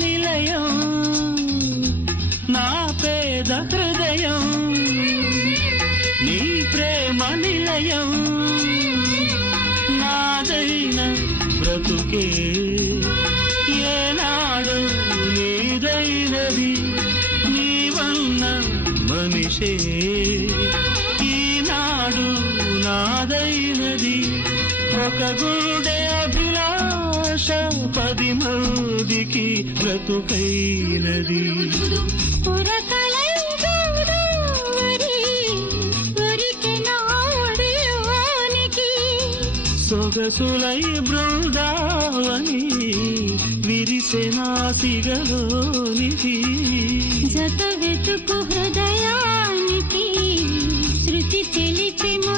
నిలయం నా పేద హృదయం నీ ప్రేమ నిలయం నాదైన బ్రతుకే ఏనాడు నీదైనది నీవన్న మనిషే ఈనాడు నాదైనది ఒక గుండె అభిలాష 10 మందికి బ్రతుకైనది సొగసులై బృందావని విరిసె నా సిగలోనిది జత వెతుకు హృదయానికి శృతి తెలిపి